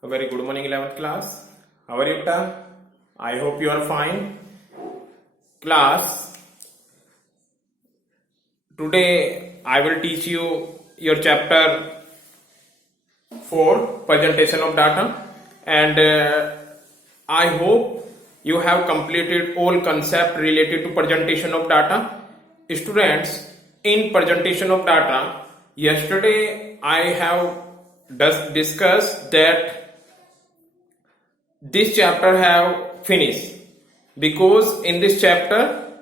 A very good morning 11th class. How are you, Tom? I hope you are fine. Class, today I will teach you your chapter 4, presentation of data, and I hope you have completed all concept related to presentation of data. Students, in presentation of data, yesterday I have discussed that this chapter have finished because in this chapter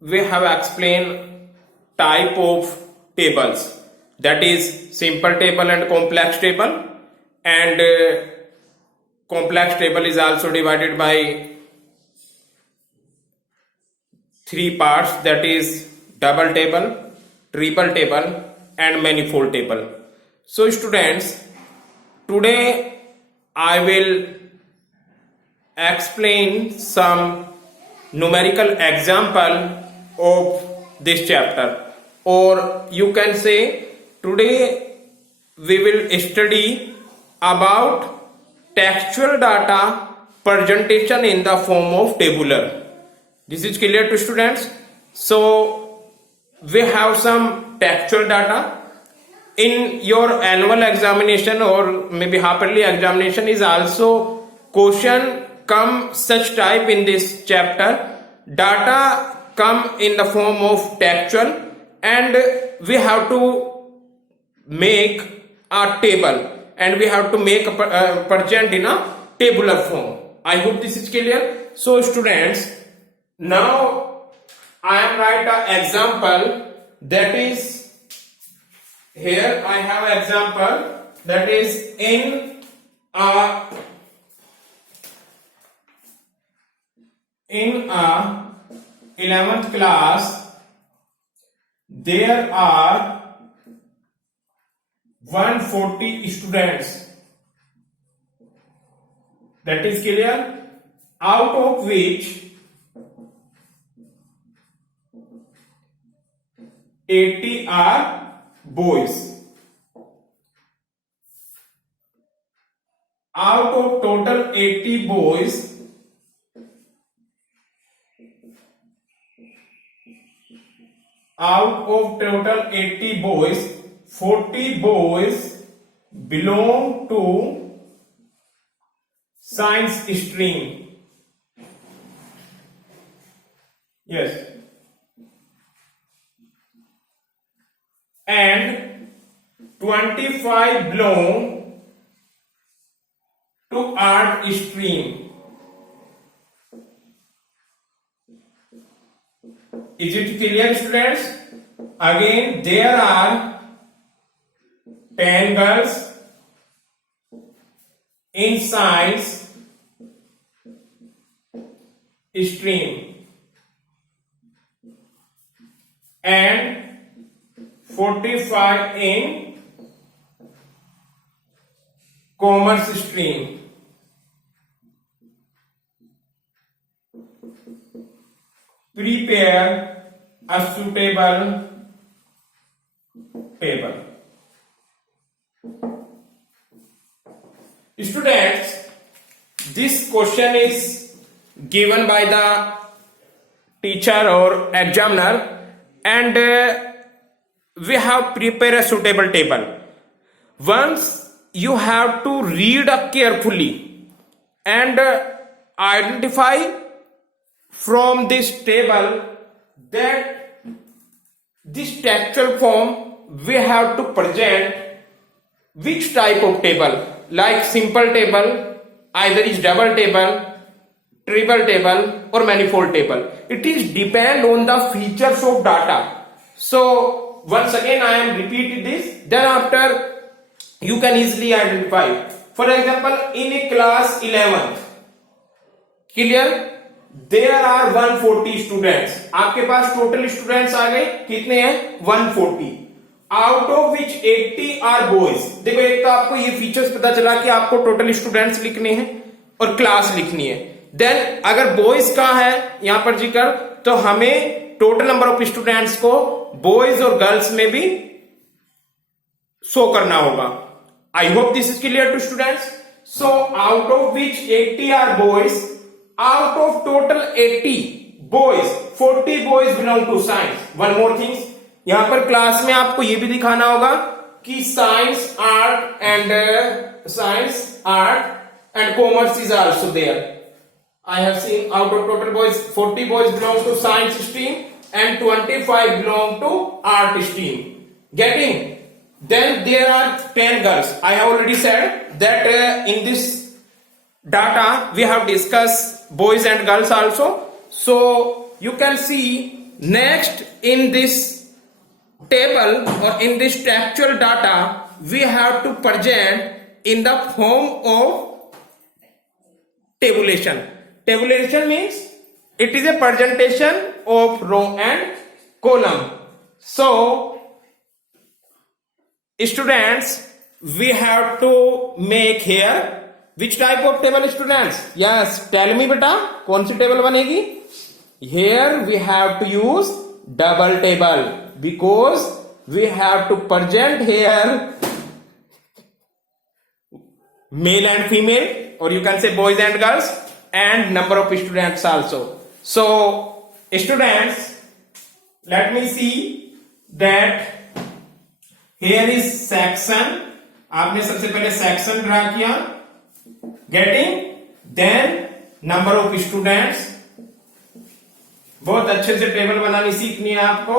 we have explained type of tables, that is simple table and complex table, and complex table is also divided by three parts, that is double table, triple table and manifold table. So students, today I will explain some numerical example of this chapter, or you can say today we will study about textual data presentation in the form of tabular. This is clear to students? So we have some textual data. In your annual examination or maybe half yearly examination is also question come such type in this chapter. Data come in the form of textual and we have to make a table and we have to make a present in a tabular form. I hope this is clear. So students, now I am write an example, that is here I have example, that is in a 11th class there are 140 students, that is clear, out of which 80 are boys. Out of total 80 boys, 40 boys belong to science stream. Yes. And 25 belong to art stream. Is it clear, students? Again, there are 10 girls in science stream and 45 in commerce stream. Prepare a suitable table. Students, this question is given by the teacher or examiner and we have prepared a suitable table. Once you have to read carefully and identify from this table that this textual form we have to present which type of table, like simple table, either is double table, triple table or manifold table. It is depend on the features of data. So once again I am repeating this, then after you can easily identify. For example, in a class 11th, clear, there are 140 students. आपके पास total students आ गए कितने हैं? 140. Out of which 80 are boys. देखो, एक तो आपको ये फीचर्स पता चला कि आपको टोटल स्टूडेंट्स लिखने हैं और क्लास लिखनी है. देन अगर बॉयज का है यहां पर जिक्र, तो हमें टोटल नंबर ऑफ स्टूडेंट्स को बॉयज और गर्ल्स में भी शो करना होगा. I hope this is clear to students. So out of which 80 are boys, out of total 80 boys, 40 boys belong to science. One more thing, यहां पर क्लास में आपको ये भी दिखाना होगा कि science art and commerce is also there. I have seen out of total boys, 40 boys belong to science stream and 25 belong to art stream. Getting? Then there are 10 girls. I have already said that in this data we have discussed boys and girls also. So you can see next in this table or in this textual data we have to present in the form of tabulation. Tabulation means it is a presentation of row and column. So students, we have to make here which type of table, students? Yes, tell me beta, कौन सी टेबल बनेगी? Here we have to use double table because we have to present here male and female, or you can say boys and girls, and number of students also. So students, let me see that here is section. आपने सबसे पहले section draw किया. Getting? Then number of students. बहुत अच्छे से टेबल बनानी सीखनी है आपको,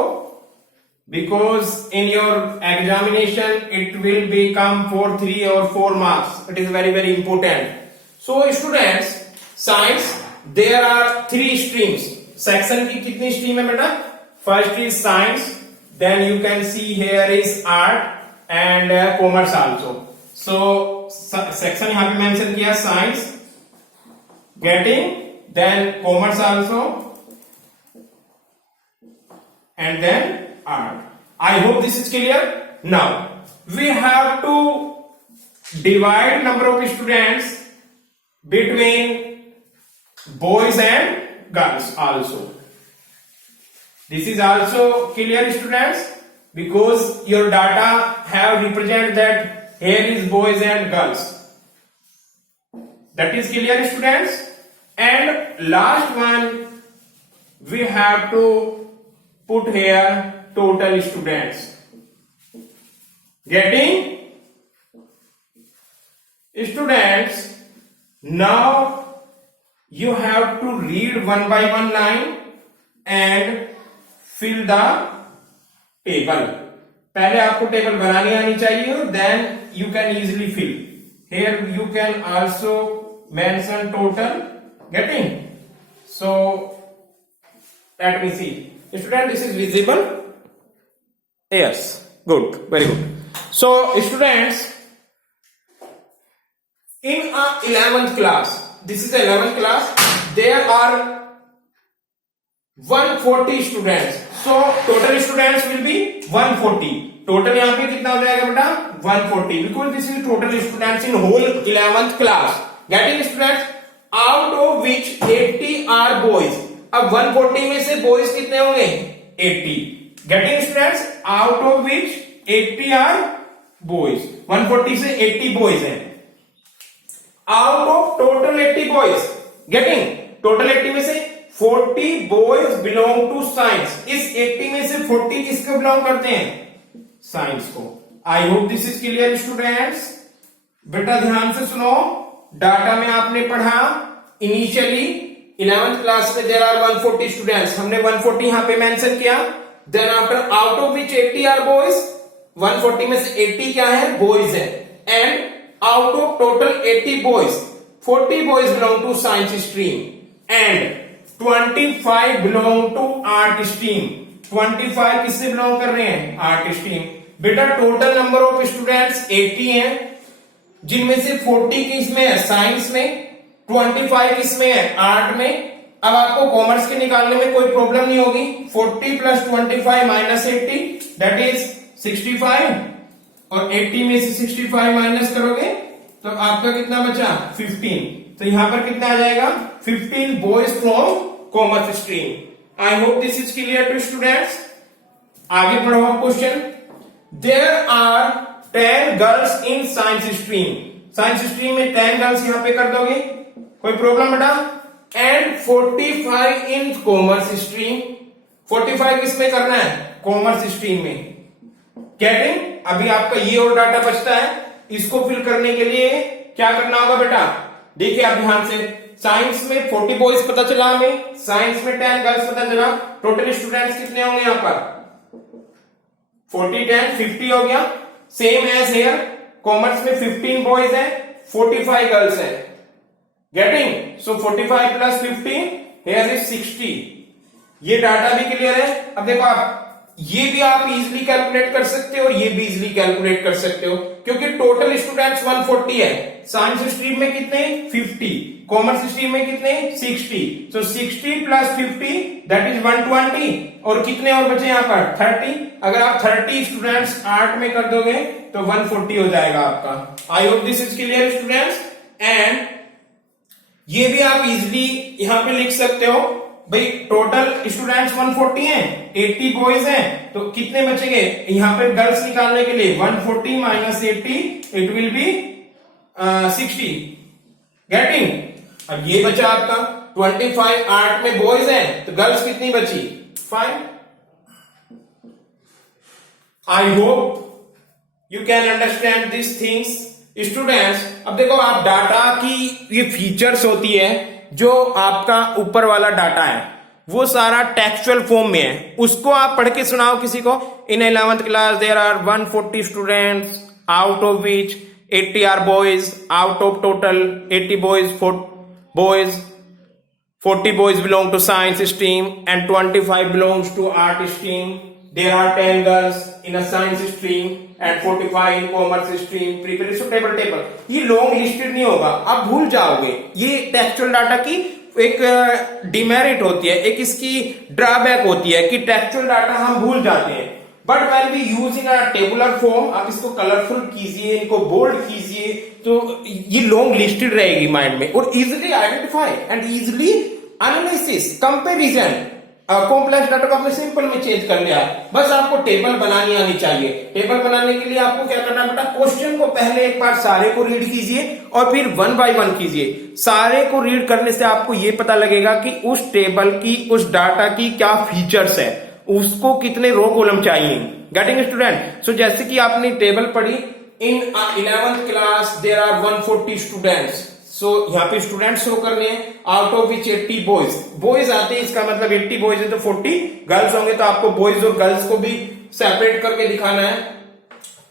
because in your examination it will become for 3 or 4 marks. It is very very important. So students, science, there are 3 streams. Section की कितनी स्ट्रीम है बेटा? First is science, then you can see here is art and commerce also. So section यहां पे mention किया science, getting, then commerce also and then art. I hope this is clear. Now we have to divide number of students between boys and girls also. This is also clear, students, because your data have represent that here is boys and girls. That is clear, students. And last one we have to put here total students. Getting? Students, now you have to read one by one line and fill the table. पहले आपको टेबल बनानी आनी चाहिए, then you can easily fill. Here you can also mention total. Getting? So let me see. Student, this is visible? Yes. Good. Very good. So students, in a 11th class, this is the 11th class, there are 140 students. So total students will be 140. Total यहाँ पे कितना हो जाएगा बेटा? 140, because this is total students in whole 11th class. Getting, students? Out of which 80 are boys. अब 140 में से boys कितने होंगे? 80. Getting, students? Out of which 80 are boys. 140 से 80 boys हैं. Out of total 80 boys, getting, total 80 में से 40 boys belong to science. इस 80 में से 40 किसको belong करते हैं? साइंस को. I hope this is clear, students. बेटा ध्यान से सुनो, डाटा में आपने पढ़ा इनिशियली 11th क्लास में there are 140 students. हमने 140 यहां पे मेंशन किया. Then after out of which 80 are boys, 140 में से 80 क्या है? boys है. And out of total 80 boys, 40 boys belong to science stream and 25 belong to art stream. 25 किससे belong कर रहे हैं? art stream. बेटा टोटल नंबर ऑफ स्टूडेंट्स 80 हैं, जिनमें से 40 किसमें है? साइंस में. 25 किसमें है? आर्ट में. अब आपको कॉमर्स के निकालने में कोई प्रॉब्लम नहीं होगी. 40 प्लस 25 माइनस 80 दैट इज 65, और 80 में से 65 माइनस करोगे तो आपका कितना बचा? 15. तो यहां पर कितना आ जाएगा? 15 boys from commerce stream. I hope this is clear to students. आगे पढ़ो आप question. There are 10 girls in science stream. Science stream में 10 गर्ल्स यहां पे कर दोगे, कोई प्रॉब्लम बेटा? एंड 45 इन कॉमर्स स्ट्रीम। 45 किस में करना है? कॉमर्स स्ट्रीम में। गेटिंग? अभी आपका ये और डाटा बचता है, इसको फिल करने के लिए क्या करना होगा बेटा? देखिए आप ध्यान से, साइंस में 40 बॉयज पता चला हमें, साइंस में 10 गर्ल्स पता चला, टोटल स्टूडेंट्स कितने होंगे यहां पर? 40 10 50 हो गया। सेम एज हेयर, कॉमर्स में 15 बॉयज है, 45 गर्ल्स है। गेटिंग? सो 45 प्लस 15 हेयर इज 60। ये डाटा भी क्लियर है। अब देखो आप, ये भी आप इजीली कैलकुलेट कर सकते हो और ये भी इजीली कैलकुलेट कर सकते हो, क्योंकि टोटल स्टूडेंट्स 140 है। साइंस स्ट्रीम में कितने? 50। कॉमर्स स्ट्रीम में कितने? 60। सो 60 प्लस 50 दैट इज 120। और कितने और बचे यहां पर? 30। अगर आप 30 स्टूडेंट्स आर्ट में कर दोगे तो 140 हो जाएगा आपका। आई hope this is clear students. And ये भी आप इजीली यहां पे लिख सकते हो भाई, टोटल स्टूडेंट्स 140 हैं, 80 बॉयज हैं, तो कितने बचेंगे यहां पे गर्ल्स निकालने के लिए? 140 माइनस 80 इट विल बी 60। गेटिंग? अब ये बचा आपका 25 आर्ट में बॉयज हैं, तो गर्ल्स कितनी बची? 5। I hope you can understand this things students. अब देखो आप, डाटा की ये फीचर्स होती है, जो आपका ऊपर वाला डाटा है वो सारा टेक्सचुअल फॉर्म में है, उसको आप पढ़ के सुनाओ किसी को। In 11th class there are 140 students, out of which 80 are boys, out of total 80 boys 40 boys belong to science stream and 25 belongs to art stream. There are 10 girls in a science stream and 45 in commerce stream. Prepare so table. ये long listed नहीं होगा, आप भूल जाओगे। ये textual data की एक डिमेरिट होती है, एक इसकी ड्रॉबैक होती है कि टेक्सचुअल डाटा हम भूल जाते हैं। But when we using a tabular form, आप इसको कलरफुल कीजिए, इनको बोल्ड कीजिए, तो ये लॉन्ग लिस्टेड रहेगी माइंड में, और easily identify and easily analysis, comparison. Complex data को आपने सिंपल में चेंज कर लिया, बस आपको टेबल बनानी आनी चाहिए। टेबल बनाने के लिए आपको क्या करना है बेटा? क्वेश्चन को पहले एक बार सारे को रीड कीजिए और फिर 1 बाय 1 कीजिए। सारे को रीड करने से आपको ये पता लगेगा कि उस टेबल की, उस डाटा की क्या फीचर्स है, उसको कितने रो कॉलम चाहिए। Getting student? सो जैसे कि आपने टेबल पढ़ी, in 11th class there are 140 students. So यहाँ पे स्टूडेंट्स शो करने हैं, आउट ऑफ विच 80 बॉयज आते हैं, इसका मतलब 80 बॉयज है तो 40 गर्ल्स होंगे, तो आपको बॉयज और गर्ल्स को भी सेपरेट करके दिखाना है।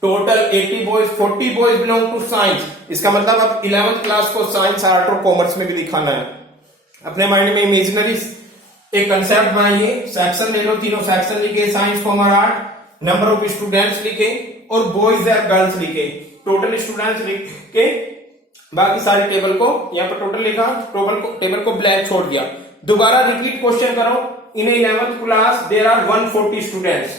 Total 80 boys, 40 boys belong to science, इसका मतलब अब 11th क्लास को साइंस, आर्ट और कॉमर्स में भी दिखाना है। अपने माइंड में इमेजिनरी एक कंसेप्ट बनाइए, सेक्शन ले लो, तीनों सेक्शन लिखे, science commerce art, number of students लिखे और बॉयज और गर्ल्स लिखे, टोटल स्टूडेंट्स लिख के बाकी सारे टेबल को यहाँ पर टोटल लिखा, टेबल को ब्लैंक छोड़ दिया। दोबारा रिपीट क्वेश्चन करो, in 11th class there are 140 students.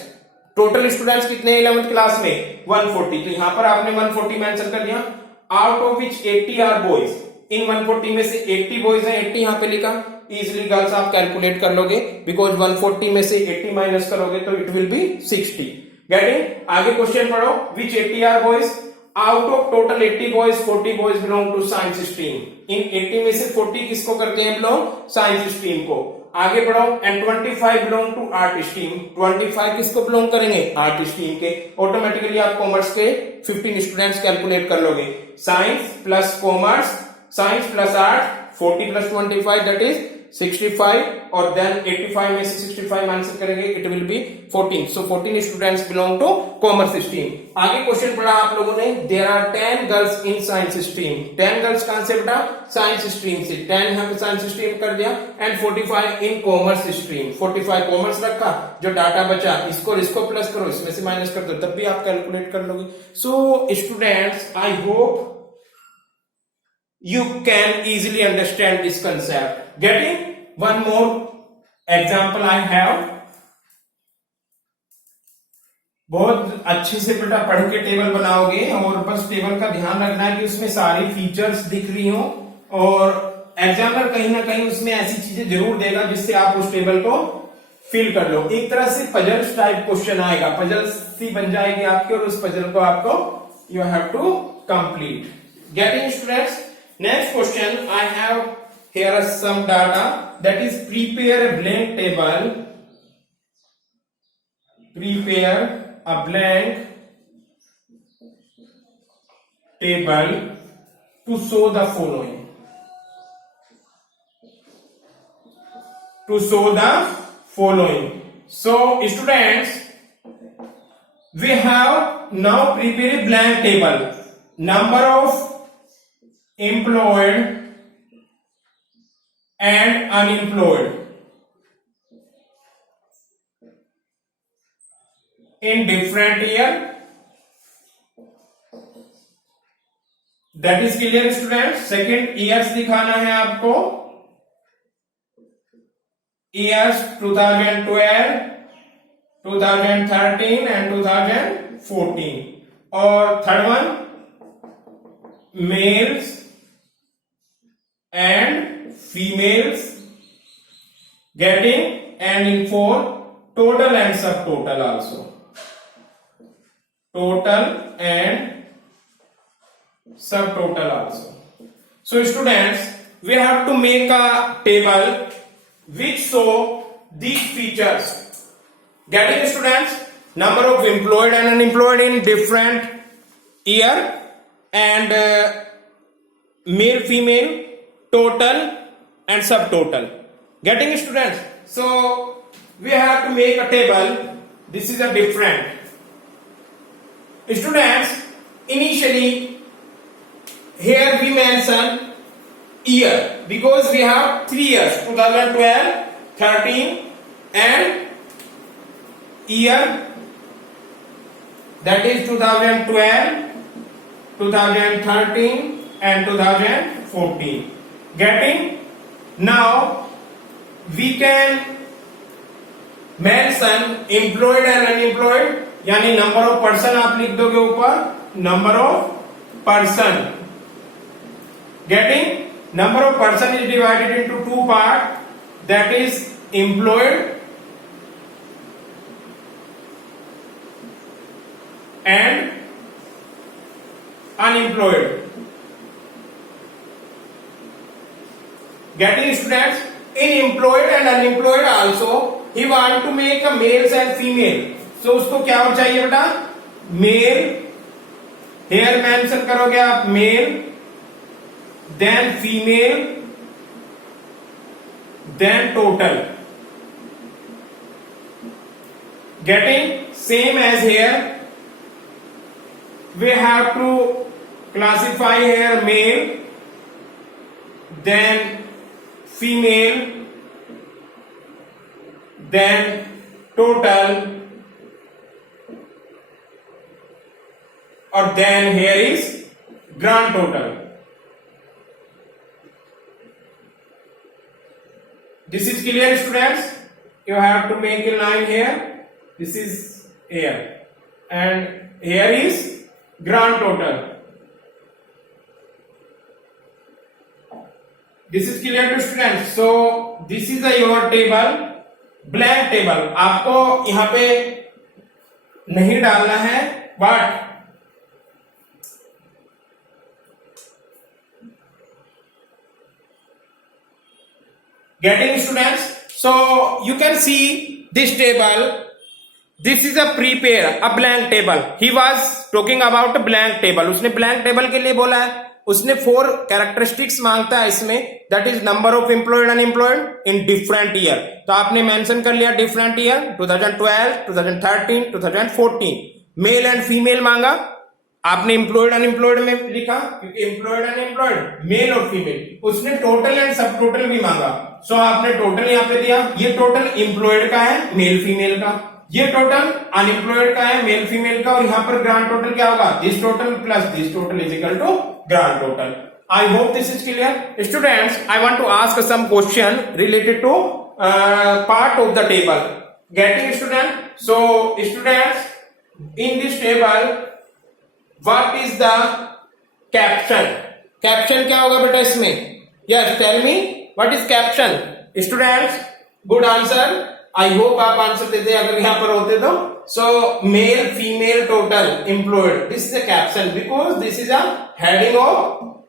Total students कितने 11th क्लास में? 140। तो यहां पर आपने 140 मेंशन कर दिया, out of which 80 are boys. In 140 में से 80 बॉयज हैं, 80 यहां पे लिखा। इजिली गर्ल्स आप कैलकुलेट कर लोगे, बिकॉज 140 में से 80 माइनस करोगे तो इट विल बी 60। गेटिंग? आगे क्वेश्चन पढ़ो, which 80 are boys, out of total 80 boys 40 boys belong to science stream. In 80 में से 40 किसको करते हैं बिलोंग? साइंस स्ट्रीम को। आगे बढ़ो, and 25 belong to art stream. 25 किसको बिलोंग करेंगे? आर्ट स्ट्रीम के। ऑटोमेटिकली आप कॉमर्स के 15 स्टूडेंट्स कैलकुलेट कर लोगे। Science plus commerce, science plus art, 40 plus 25 that is 65, और देन 85 में से 65 आंसर करेंगे, it will be 14। So 14 students belong to commerce stream. आगे क्वेश्चन पढ़ा आप लोगों ने, there are 10 girls in science stream. 10 गर्ल्स कहां से बेटा? साइंस स्ट्रीम से। 10 यहां पे साइंस स्ट्रीम कर दिया, एंड 45 इन कॉमर्स स्ट्रीम। 45 कॉमर्स रखा, जो डाटा बचा इसको प्लस करो, इसमें से माइनस कर दो, तब भी आप कैलकुलेट कर लोगे। So students, I hope you can easily understand this concept. Getting? One more example I have. बहुत अच्छे से बेटा पढ़ के टेबल बनाओगे, और बस टेबल का ध्यान रखना है कि उसमें सारी फीचर्स दिख रही हो, और एग्जामिनर कहीं ना कहीं उसमें ऐसी चीजें जरूर देगा जिससे आप उस टेबल को फिल कर लो। एक तरह से पजल्स टाइप क्वेश्चन आएगा, पजल्स सी बन जाएगी आपकी, और उस पजल को आपको you have to complete. Getting students? Next question, I have here some data, that is prepare a blank table. Prepare a blank table to show the following. To show the following. So students, we have now prepare a blank table. Number of employed and unemployed in different year. That is clear students. Second years दिखाना है आपको. Years 2012, 2013 and 2014. और third one, males and females getting, and in four, total and subtotal also. Total and subtotal also. So students, we have to make a table which show these features. Getting students? Number of employed and unemployed in different year, and male, female, total and subtotal. Getting students? So we have to make a table. This is a different. Students, initially here we mention year because we have 3 years, 2012, 13 and year, that is 2012, 2013 and 2014. Getting? Now we can mention employed and unemployed, यानी number of person आप लिख दोगे ऊपर, number of person. Getting? Number of person is divided into two parts, that is employed and unemployed. Getting students? In employed and unemployed also he want to make a males and female. So उसको क्या हो चाहिए बेटा? Mail. Hair mention करोगे आप mail, then female, then total. Getting? Same as here, we have to classify here male, then female, then total, or then here is grand total. This is clear students? You have to make a line here. This is here and here is grand total. This is clear to students? So this is your table, blank table. आपको यहाँ पे नहीं डालना है, but getting students? So you can see this table. This is a prepare, a blank table. He was talking about a blank table. उसने blank table के लिए बोला है. उसने 4 characteristics मांगता है इसमें, that is number of employed and unemployed in different year. तो आपने मेंशन कर लिया different year 2012, 2013, 2014. Mail and female मांगा, आपने एम्प्लॉयड अनएम्प्लॉयड में लिखा क्योंकि एम्प्लॉयड अनएम्प्लॉयड मेल और फीमेल. उसने टोटल एंड सब टोटल भी मांगा, सो आपने टोटल यहां पे दिया. ये टोटल एम्प्लॉयड का है, मेल फीमेल का. ये टोटल अनएम्प्लॉयड का है, मेल फीमेल का. और यहां पर ग्रांड टोटल क्या होगा? This total plus this total is equal to grand total. I hope this is clear. Students, I want to ask some question related to part of the table. Getting student? So students, in this table what is the caption? Caption क्या होगा बेटा इसमें? Yes, tell me what is caption? Students, good answer. I hope आप आंसर देते अगर यहाँ पर होते तो. So male, female, total employed. This is the caption because this is a heading of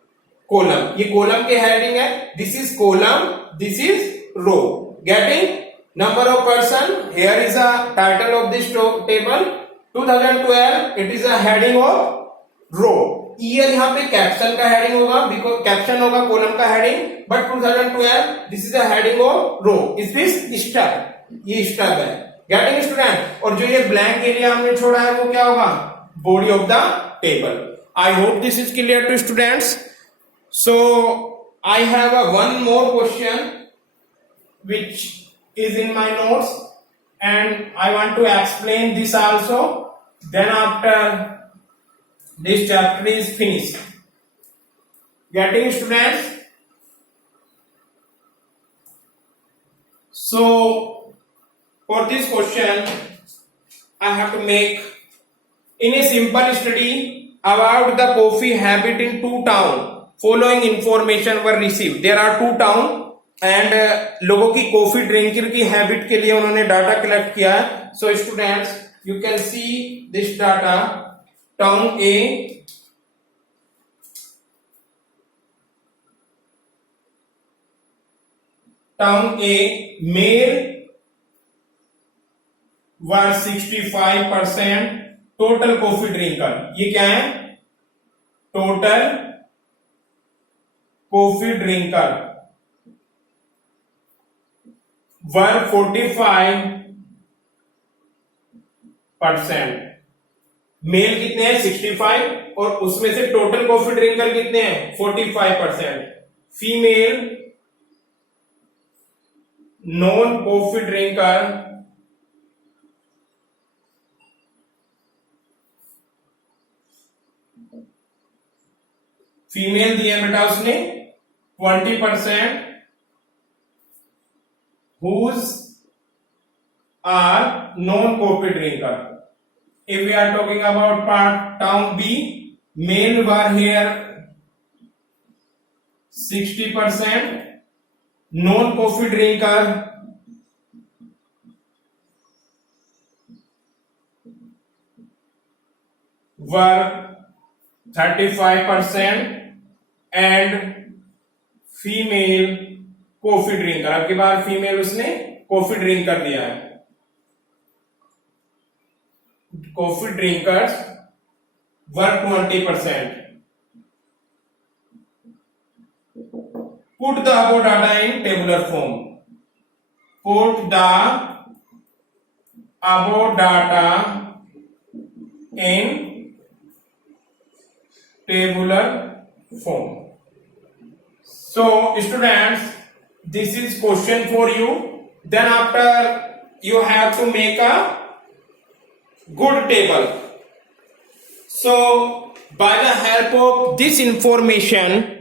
column. ये column के heading है. This is column. This is row. Getting number of person. Here is a title of this table. 2012. It is a heading of row. Year यहाँ पे caption का heading होगा because caption होगा column का heading. But 2012. This is a heading of row. Is this stub? ये stub है. Getting student. और जो ये blank area हमने छोड़ा है वो क्या होगा? Body of the table. I hope this is clear to students. So I have a one more question which is in my notes and I want to explain this also. Then after this chapter is finished. Getting students? So for this question I have to make in a simple study about the coffee habit in two towns. Following information were received. There are two town and लोगों की coffee drinking की हैबिट के लिए उन्होंने data collect किया है. So students you can see this data. Town A, male were 65% total coffee drinker. ये क्या है? Total coffee drinker were 45%. Male कितने हैं? 65 और उसमें से टोटल कॉफी ड्रिंकर कितने हैं? 45%. Female non coffee drinker female दिया बेटा उसने 20% whose are non-coffee drinker. If we are talking about part town B, male were here 60%, non-coffee drinker were 35% and female coffee drinker. अब की बार फीमेल उसने कॉफी ड्रिंक कर दिया है. Coffee drinkers were 20%. Put the above data in tabular form. Put the above data in tabular form. So students, this is question for you. Then after you have to make a good table. So by the help of this information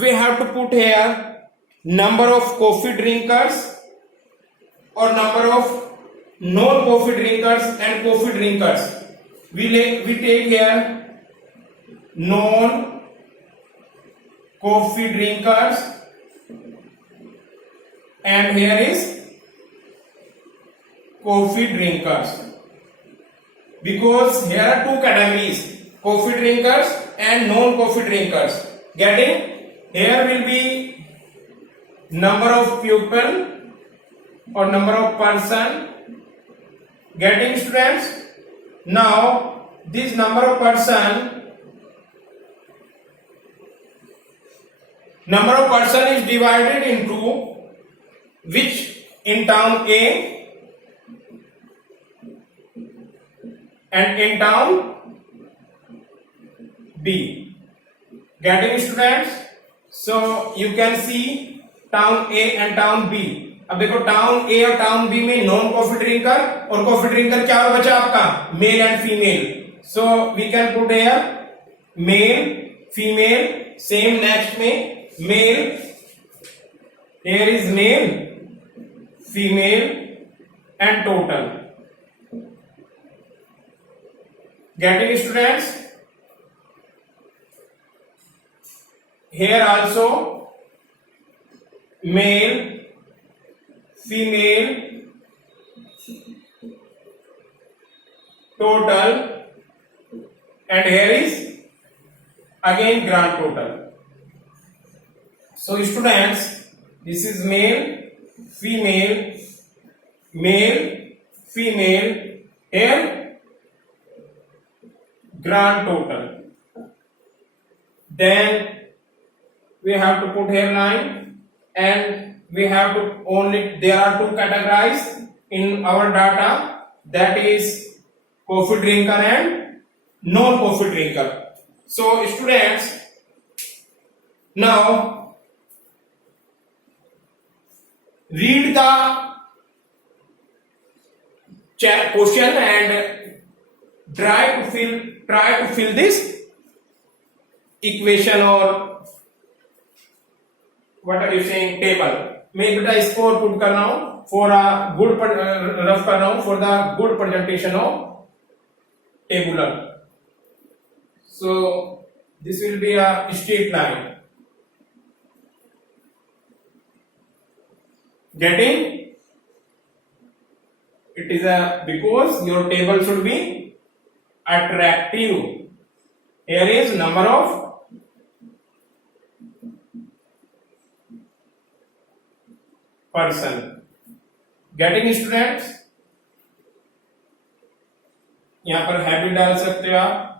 we have to put here number of coffee drinkers or number of non coffee drinkers and coffee drinkers. We take here non coffee drinkers and here is coffee drinkers because here are two categories, coffee drinkers and non coffee drinkers. Getting? Here will be number of people or number of person. Getting students? Now this number of person is divided into which in town A and in town B. Getting students? So you can see town A and town B. अब देखो town A और town B में non coffee drinker और coffee drinker क्या हो बचा आपका? Male and female. So we can put here male female. Same next में male, here is male, female and total. Getting students? Here also male, female total, and here is again grand total. So students, this is male, female, male, female, here grand total. Then we have to put here line, and we have to only, there are two categories in our data, that is coffee drinker and non coffee drinker. So students, now read the question and try to fill this equation or what are you saying, table. मैं बेटा इसको पुट कर रहा हूं for a good rough कर रहा हूं for the good presentation of tabular. So this will be a straight line. Getting? It is a, because your table should be attractive. Here is number of person. Getting students? यहां पर हैबिट डाल सकते हो आप.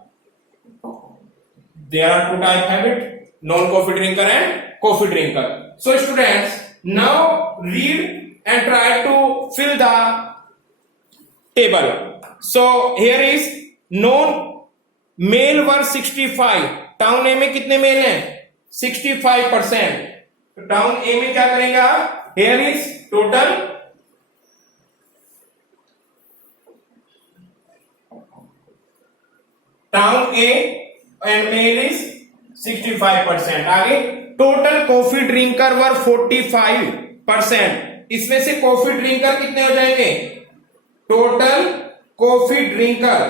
There are two type habit, non coffee drinker and coffee drinker. So students, now read and try to fill the table. So here is non male were 65. Town A में कितने मेल हैं? 65%. तो टाउन ए में क्या करेंगे आप? Here is total town A and male is 65%. आगे total coffee drinker were 45%. इसमें से कॉफी ड्रिंकर कितने हो जाएंगे? Total coffee drinker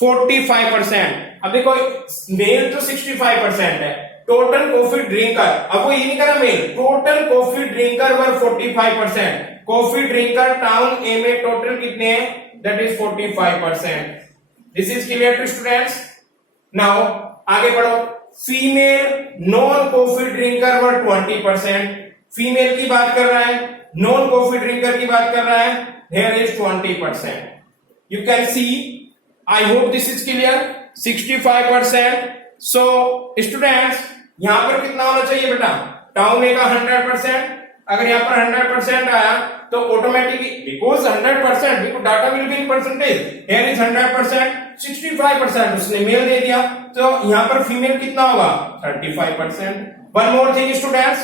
45%. अब देखो मेल तो 65% है, टोटल कॉफी ड्रिंकर, अब वो ये नहीं करा male, total coffee drinker were 45%. Coffee drinker town A में टोटल कितने हैं? That is 45%. This is clear to students? Now आगे बढ़ो. Female non coffee drinker were 20%. Female की बात कर रहा है, नॉन कॉफी ड्रिंकर की बात कर रहा है. Here is 20%. You can C, I hope this is clear. 65%. So students, यहां पर कितना होना चाहिए बेटा? टाउन ए का 100%. अगर यहां पर 100% आया तो automatically, because 100%, because data will be in percentage, here is 100%. 65% उसने मेल दे दिया, तो यहां पर फीमेल कितना होगा? 35%. वन मोर थिंग स्टूडेंट्स,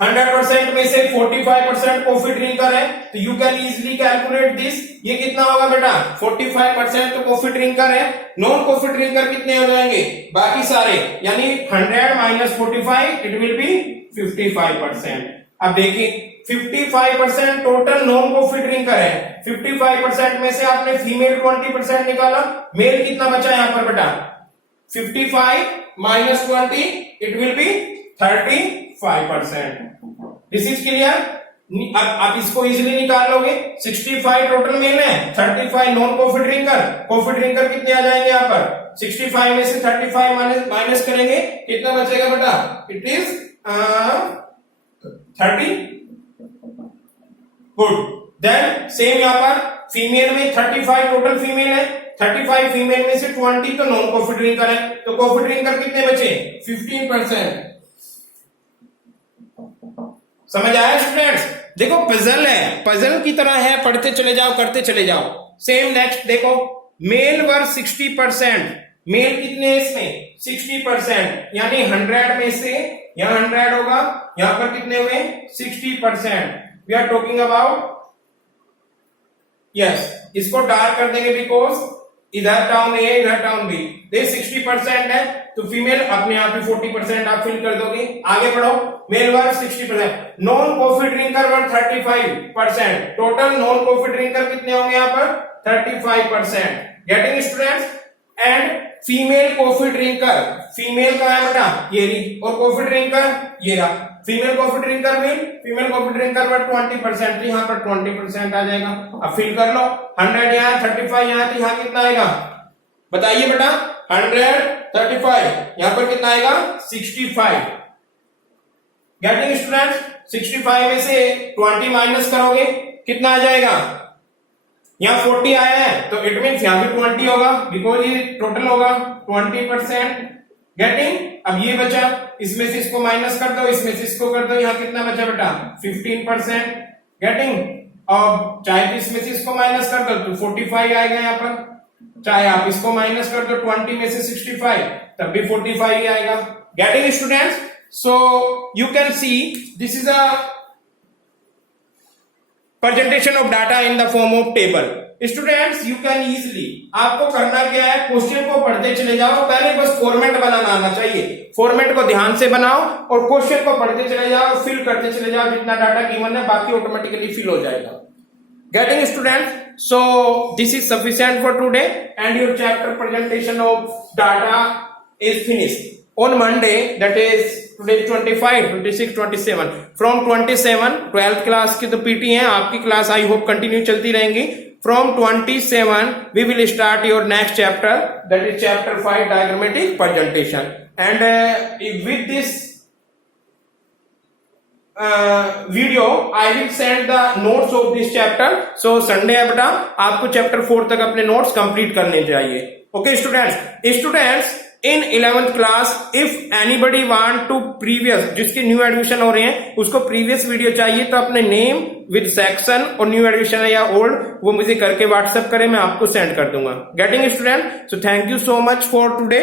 100% में से 45% कॉफी ड्रिंकर है, तो you can easily calculate this. ये कितना होगा बेटा? 45% तो कॉफी ड्रिंकर है, नॉन कॉफी ड्रिंकर कितने हो जाएंगे? बाकी सारे, यानी 100 माइनस 45, इट विल बी 55%. अब देखिए 55% टोटल नॉन कॉफी ड्रिंकर है. 55% में से आपने फीमेल 20% निकाला, मेल कितना बचा यहां पर बेटा? 55 माइनस 20, it will B 35%. This is clear? अब आप इसको इजीली निकाल लोगे. 65 टोटल मेल है, 35 non coffee drinker. Coffee drinker कितने आ जाएंगे यहां पर? 65 में से 35 माइनस करेंगे, कितना बचेगा बेटा? It is 30. Good. Then same यहां पर फीमेल में 35 टोटल फीमेल है, 35 फीमेल में से 20 तो नॉन कॉफी ड्रिंकर है, तो कॉफी ड्रिंकर कितने बचे? 15%. समझ आया स्टूडेंट्स? देखो पजल है, पजल की तरह है, पढ़ते चले जाओ, करते चले जाओ. सेम नेक्स्ट देखो, मेल वर 60%. मेल कितने हैं इसमें? 60%, यानी 100 में से यहां 100 होगा, यहां पर कितने हुए? 60%. We are talking about, yes, इसको डार्क कर देंगे बिकॉज इधर टाउन ए इधर टाउन बी. ये 60% है, तो फीमेल अपने आप ही 40% आप फिल कर दोगे. आगे बढ़ो. मेल वर 60%, नॉन कॉफी ड्रिंकर वर 35%. टोटल नॉन कॉफी ड्रिंकर कितने होंगे यहां पर? 35%. Getting students? And female coffee drinker, female का है बेटा ये रही, और कॉफी ड्रिंकर ये रहा। Female coffee drinker mean female coffee drinker पर 20%, यहाँ पर 20% आ जाएगा। अब फिल कर लो, 100 यहाँ 35 यहाँ, तो यहाँ कितना आएगा बताइए बेटा, 135 यहाँ पर कितना आएगा 65। गेटिंग स्टूडेंट, 65 में से 20 माइनस करोगे कितना आ जाएगा, यहाँ 40 आया है तो इट मीन्स यहाँ भी 20 होगा, बिकॉज ये टोटल होगा 20%। गेटिंग, अब ये बचा, इसमें से इसको माइनस कर दो, इसमें से इसको कर दो, यहाँ कितना बचा बेटा 15%। गेटिंग, अब चाहे इसमें से इसको माइनस कर दो तो 45 आएगा यहाँ पर, चाहे आप इसको माइनस कर दो 20 में से 65 तब भी 45 ही आएगा। Getting students, so you can see this is a presentation of data in the form of table. Students, you can easily, आपको करना क्या है, क्वेश्चन को पढ़ते चले जाओ, पहले बस फॉर्मेट बनाना आना चाहिए, फॉर्मेट को ध्यान से बनाओ और क्वेश्चन को पढ़ते चले जाओ, फिल करते चले जाओ, जितना डाटा गिवन है बाकी ऑटोमेटिकली फिल हो जाएगा। Getting students, so this is sufficient for today and your chapter presentation of data is finished. On Monday, that is today 25, 26, 27, from 27 12th क्लास की तो पीटी है आपकी क्लास, आई होप कंटिन्यू चलती रहेंगी। From 27 we will start your next chapter, that is chapter 5 diagrammatic presentation, and with this video I will send the notes of this chapter. So Sunday है बेटा, आपको chapter 4 तक अपने notes complete करने चाहिए। Okay students, in 11th class if anybody want to previous, जिसके new admission हो रहे हैं उसको प्रीवियस वीडियो चाहिए तो अपने नेम विद सेक्शन और न्यू एडमिशन है या ओल्ड वो मुझे करके व्हाट्सएप करें, मैं आपको सेंड कर दूंगा। Getting student, so thank you so much for today.